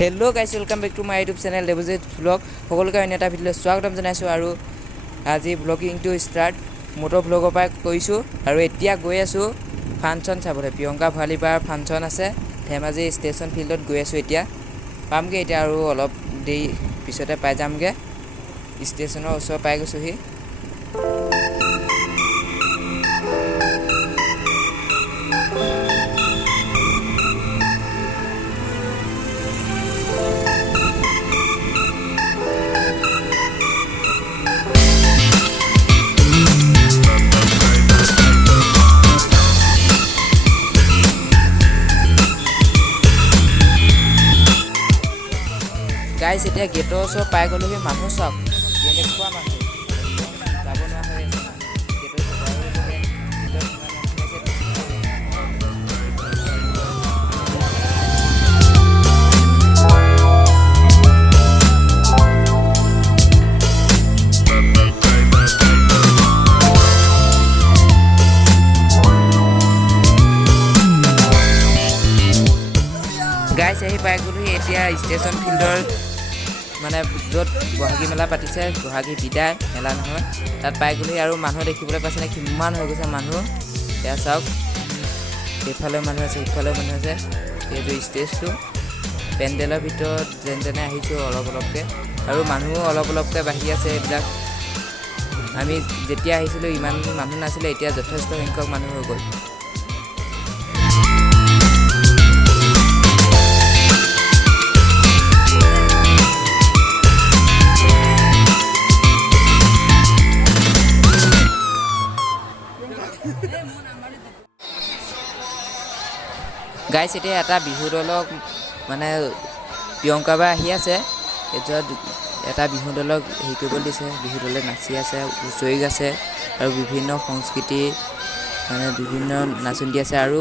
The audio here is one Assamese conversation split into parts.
Hello guys, welcome back to my YouTube channel Dhemaji vlog. সকলোকে অন্য এটা ভিডিঅ' স্বাগতম জনাইছো আৰু আজি ব্লগিং টু ষ্টাৰ্ট মোটৰ ব্লগৰ পৰা কৈছো আৰু এতিয়া গৈ আছো ফাংচন চাবলৈ প্ৰিয়ংকা ভৰালী বাৰ ফাংচন আছে ধেমাজি ষ্টেচন ফিল্ডত গৈ আছো এতিয়া পামগে এতিয়া আৰু অলপ দেৰি পিছতে পাই যামগে ষ্টেচনৰ ওচৰ পাই গৈছোহি Guys, এতিয়া গেটৰ ওচৰ পাই গ'লোহি মানুহ চাওক কেনেকুৱা মানুহ যাব নোৱাৰা হৈ আছে গেটৰ ওচৰ পাই গ'লোহি গাইছ আহি পাই গ'লোহি এতিয়া ষ্টেচন ফিল্ডৰ মানে য'ত বহাগী মেলা পাতিছে বহাগী বিদায় মেলা নহয় তাত পাই গ'লোহি আৰু মানুহ দেখিবলৈ পাইছেনে কিমান হৈ গৈছে মানুহ এয়া চাওক এইফালেও মানুহ আছে ইফালেও মানুহ আছে এইটো ষ্টেজটো পেণ্ডেলৰ ভিতৰত যেনে আহিছোঁ অলপ অলপকৈ আৰু মানুহো অলপ অলপকৈ বাঢ়ি আছে এইবিলাক আমি যেতিয়া আহিছিলোঁ ইমান মানুহ নাছিলে এতিয়া যথেষ্ট সংখ্যক মানুহ হৈ গ'ল গাইছ এতিয়া এটা বিহু দলক মানে প্ৰিয়ংকা বা আহি আছে এতিয়া এটা বিহু দলক হেৰি কৰিবলৈ দিছে বিহু দলে নাচি আছে হুঁচৰি গাইছে আৰু বিভিন্ন সংস্কৃতি মানে বিভিন্ন নাচনি আছে আৰু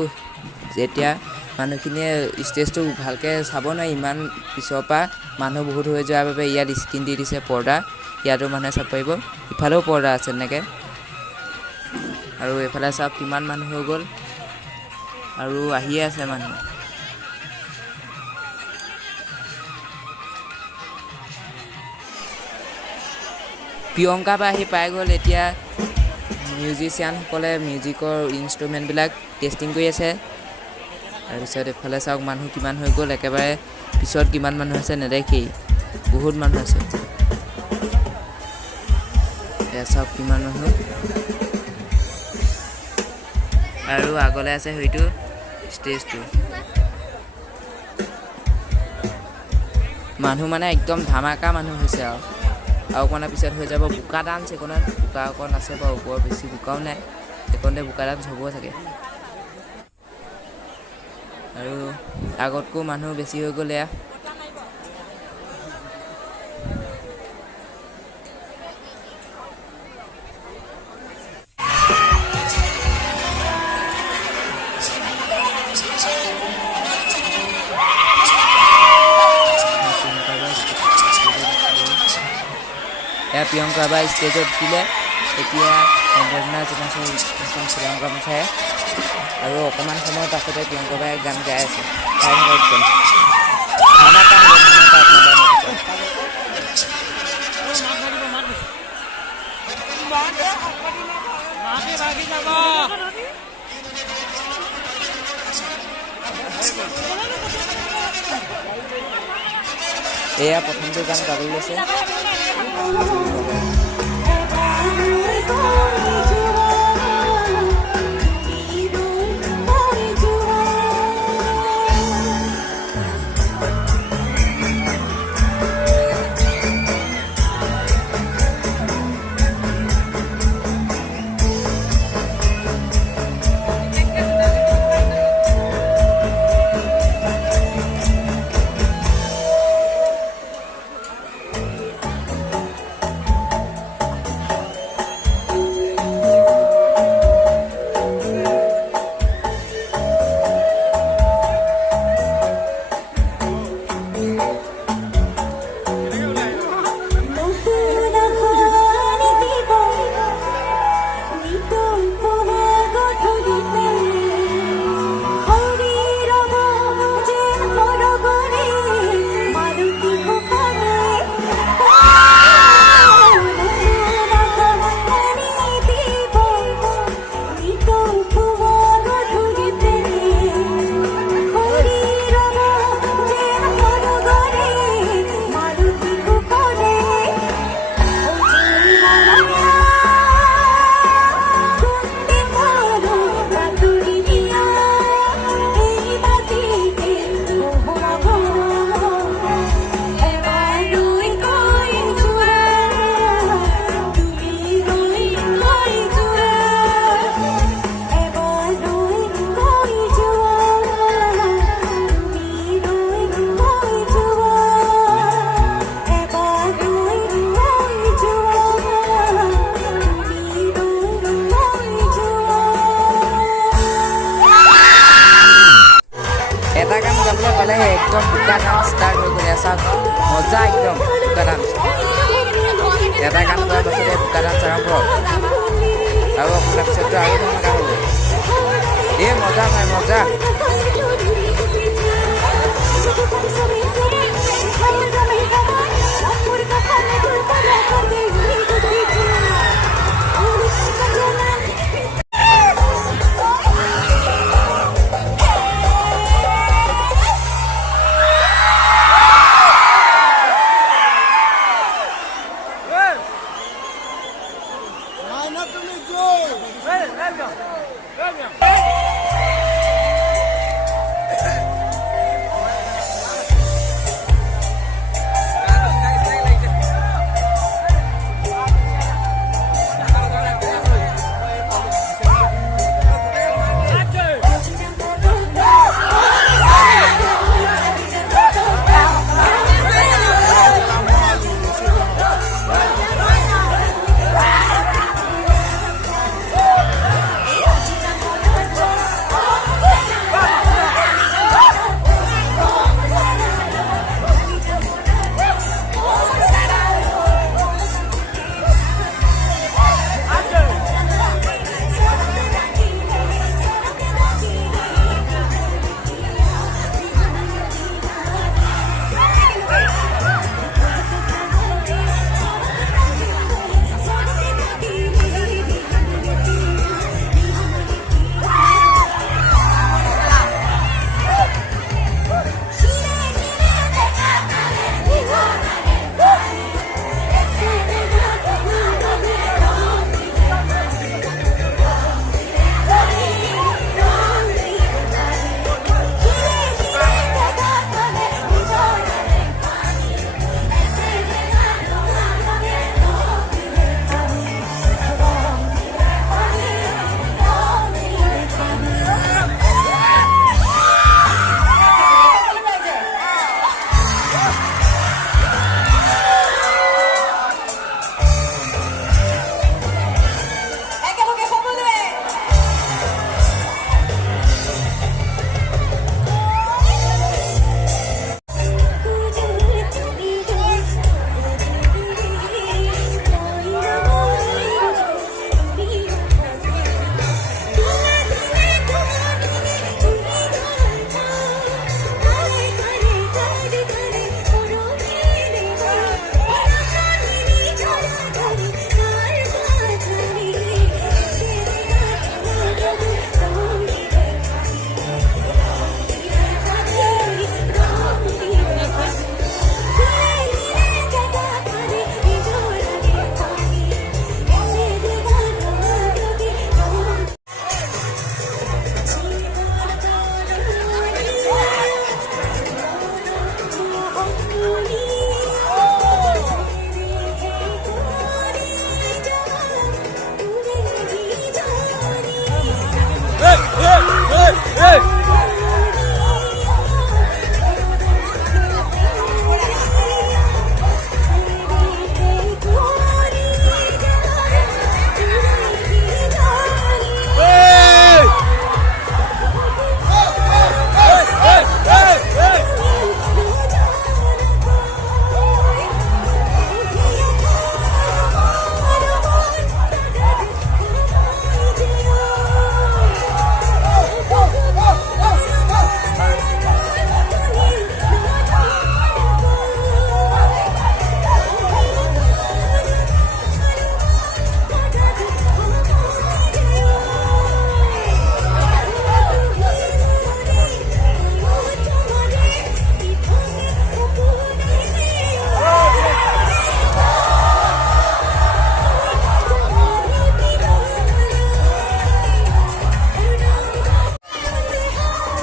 যেতিয়া মানুহখিনিয়ে ষ্টেজটো ভালকৈ চাব নোৱাৰে ইমান পিছৰ পৰা মানুহ বহুত হৈ যোৱাৰ বাবে ইয়াত স্ক্ৰীণ দি দিছে পৰ্দা ইয়াতো মানুহে চাব পাৰিব ইফালেও পৰ্দা আছে এনেকৈ আৰু এইফালে চাওক কিমান মানুহ হৈ গ'ল আৰু আহিয়ে আছে মানুহ প্ৰিয়ংকা বা আহি পাই গ'ল এতিয়া মিউজিচিয়ানসকলে মিউজিকৰ ইনষ্ট্ৰুমেণ্টবিলাক টেষ্টিং কৰি আছে তাৰপিছত এইফালে চাওক মানুহ কিমান হৈ গ'ল একেবাৰে পিছত কিমান মানুহ আছে নেদেখেই বহুত মানুহ আছে এয়া চাওক কিমান মানুহ আৰু আগলৈ আছে হয়তো ষ্টেজটো মানুহ মানে একদম ধামাকা মানুহ হৈছে আৰু অকণমান পিছত হৈ যাব বোকা ডান্স এইকণত বোকা অকণ আছে বাৰু ওপৰত বেছি বোকাও নাই এইকণতে বোকা ডান্স হ'ব চাগে আৰু আগতকৈ মানুহ বেছি হৈ গ'ল এয়া এয়া প্ৰিয়ংকা বা ষ্টেজত উঠিলে এতিয়া সম্বৰ্ধনা জনাইছে শ্ৰীলংকা মুখাই আৰু অকণমান সময়ৰ পাছতে প্ৰিয়ংকা বাই গান গাই আছে এয়া প্ৰথমটো গান গাবলৈ লৈছে বোকা ডান্স ষ্টাৰ্ট হৈ গ'লে চাওক মজা একদম বোকা ডান্স এটা গান গোৱাৰ পাছতে বোকা ডান্স আৰম্ভ আৰু আপোনাৰ পিছততো আৰু ধুমুকা হ'ব এই মজা ভাই মজা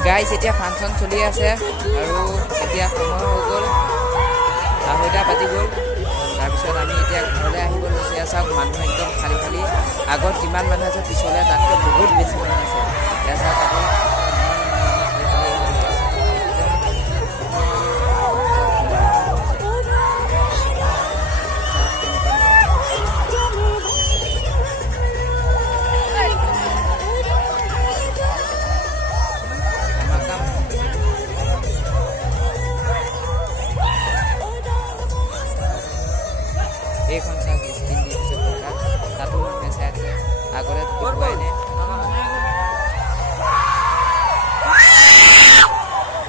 গাইজ এতিয়া ফাংচন চলি আছে আৰু এতিয়া সময় হৈ গ'ল 2:30 বাজি গ'ল তাৰপিছত আমি এতিয়া ঘৰলৈ আহিব লৈছে চাওক মানুহ একদম খালী খালী আগত যিমান মানুহ আছে পিছলৈ তাতকৈ বহুত বেছি মানুহ আছে এতিয়া চাওক আগতে পোৱাই নাই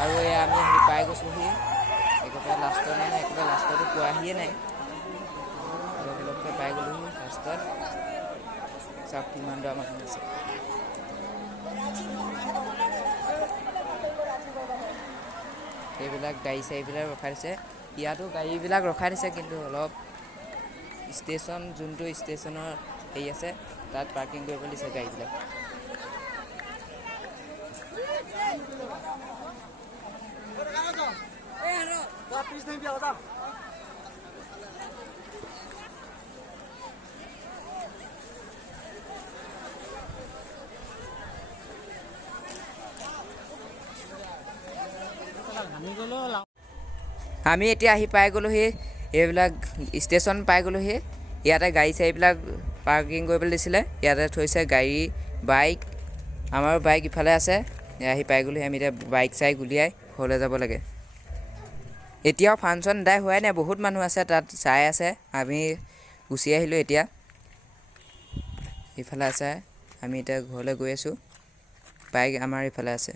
আৰু এয়া আমি আহি পাই গৈছোঁহি একেবাৰে লাষ্টত মানে একেবাৰে লাষ্টতো পোৱাহিয়ে নাই অলপ অলপকৈ পাই গ'লোহি লাষ্টত চাওক কিমান দৰা মানুহ আছে এইবিলাক গাড়ী চাড়ীবিলাক ৰখাই দিছে ইয়াতো গাড়ীবিলাক ৰখাই দিছে কিন্তু অলপ ষ্টেচন যোনটো ষ্টেচনৰ হেৰি আছে তাত পাৰ্কিং কৰিব দিছে গাড়ীবিলাক আমি এতিয়া আহি পাই গ'লোহি এইবিলাক ষ্টেচন পাই গ'লোহি ইয়াতে গাড়ী চাড়ীবিলাক পাৰ্কিং কৰিবলৈ দিছিলে ইয়াতে থৈছে গাড়ী বাইক আমাৰো বাইক ইফালে আছে আহি পাই গ'লোহি আমি এতিয়া বাইক চাইক উলিয়াই ঘৰলৈ যাব লাগে এতিয়াও ফাংচন আদায় হোৱাই নাই বহুত মানুহ আছে তাত চাই আছে আমি গুচি আহিলোঁ এতিয়া ইফালে আছে আমি এতিয়া ঘৰলৈ গৈ আছোঁ বাইক আমাৰ ইফালে আছে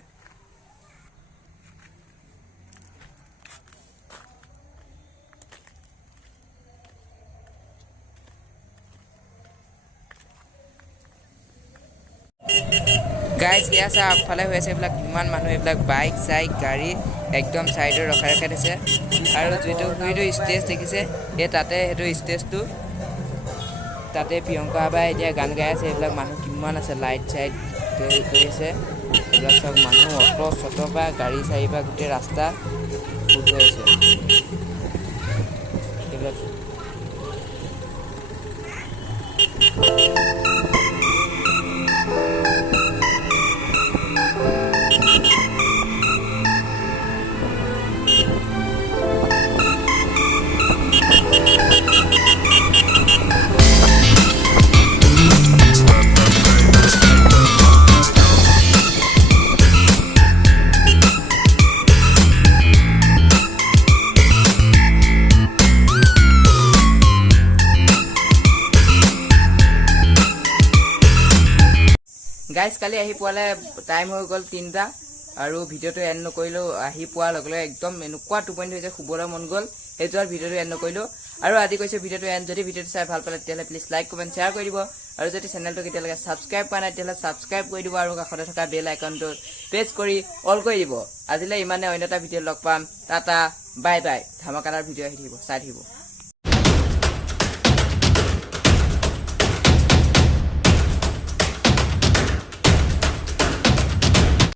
গাইজ এয়া চা আগফালে হৈ আছে এইবিলাক কিমান মানুহ এইবিলাক বাইক চাইক গাড়ী একদম চাইডত ৰখাই দিছে আৰু যিটো ষ্টেজ দেখিছে এই তাতে সেইটো ষ্টেজটো তাতে প্ৰিয়ংকা বাই এতিয়া গান গাই আছে এইবিলাক মানুহ কিমান আছে লাইট চাইট কৰি আছে এইবিলাক চব মানুহ অটো চটৰ পৰা গাড়ী চাড়ীৰ পৰা গোটেই ৰাস্তা ফুট হৈ আছে এইবিলাক গাইজ কালি আহি পোৱালে টাইম হৈ গ'ল 3টা আৰু ভিডিঅ'টো এণ্ড নকৰিলোঁ আহি পোৱাৰ লগে লগে একদম এনেকুৱা টোপনি ধৰিছে শুবলৈ মন গ'ল সেইটো আৰু ভিডিঅ'টো এণ্ড নকৰিলোঁ আৰু আজি কৈছোঁ ভিডিঅ'টো এণ্ড যদি ভিডিঅ'টো চাই ভাল পালে তেতিয়াহ'লে প্লিজ লাইক কমেণ্ট শ্বেয়াৰ কৰি দিব আৰু যদি চেনেলটো কেতিয়ালৈকে ছাবস্ক্ৰাইব কৰা নাই তেতিয়াহ'লে ছাবস্ক্ৰাইব কৰি দিব আৰু কাষতে থকা বেল আইকনটো প্ৰেছ কৰি অল কৰি দিব আজিলৈ ইমানে অন্য এটা ভিডিঅ' লগ পাম টাটা বাই বাই ধামাকাদাৰ ভিডিঅ' আহি থাকিব চাই থাকিব